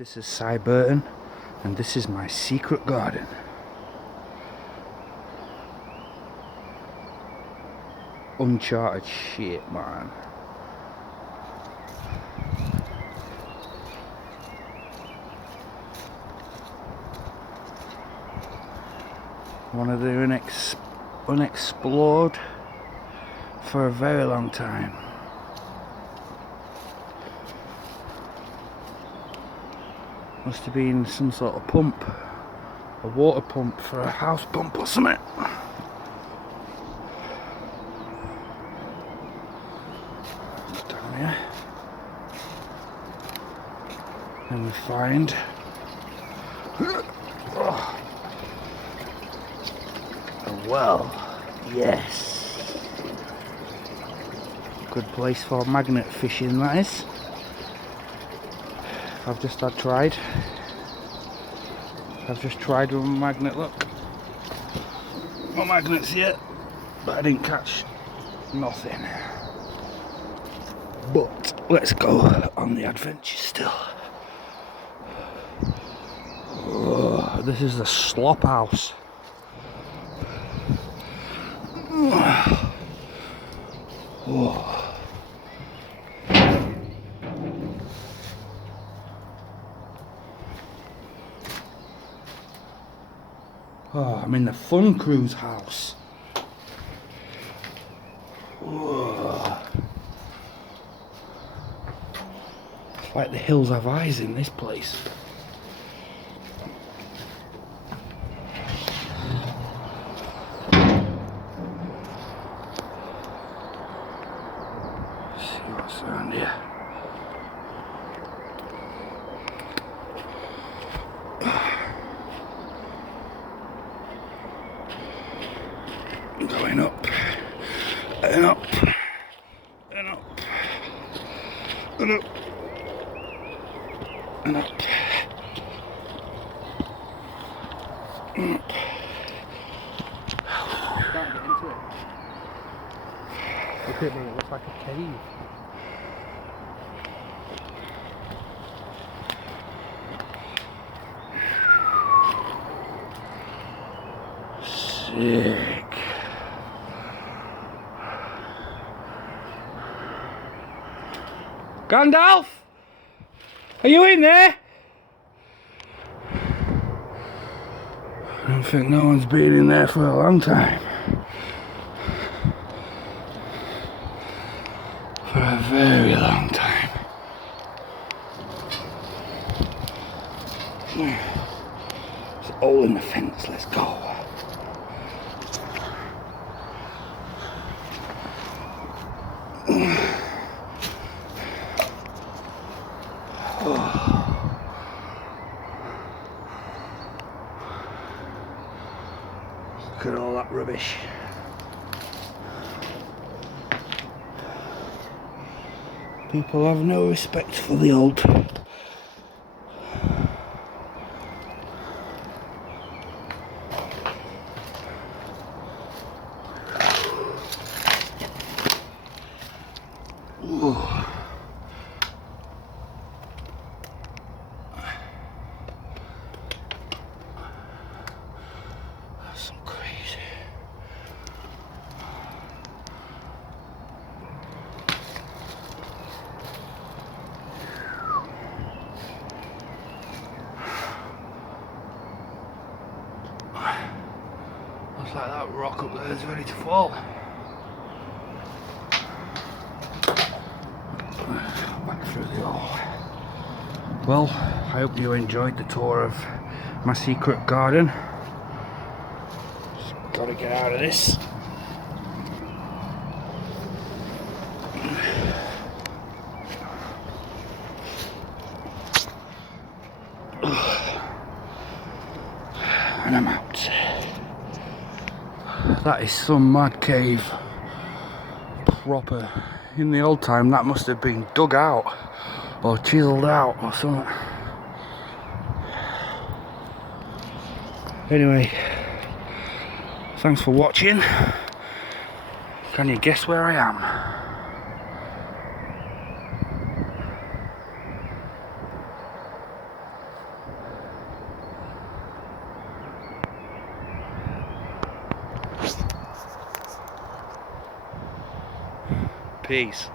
This is Cy Burton, and this is my secret garden. Uncharted shit, man. One of the unexplored for a very long time. Must have been some sort of pump, a water pump for a house pump or something. Down here. Then we find a well. Yes. Good place for magnet fishing, that is. I've just tried with my magnet, look. No magnets yet, but I didn't catch nothing. But let's go on the adventure still. Oh, this is the slop house. Oh. Oh, I'm in the Fun Cruise house. Whoa. It's like the hills have eyes in this place. Let's see what's around here. Going up and up and up and up and up and up. I can't get into it. Look at me, it looks like a cave. Sick. Gandalf? Are you in there? I don't think no one's been in there for a long time. For a very long time. There's a hole in the fence, let's go. Look at all that rubbish. People have no respect for the old. Ooh. Looks like that rock up there is ready to fall. Back through the hole. Well, I hope you enjoyed the tour of my secret garden. Just gotta get out of this. And I'm out. That is some mad cave. Proper. In the old time that must have been dug out or chiseled out or something. Anyway, thanks for watching. Can you guess where I am? Peace.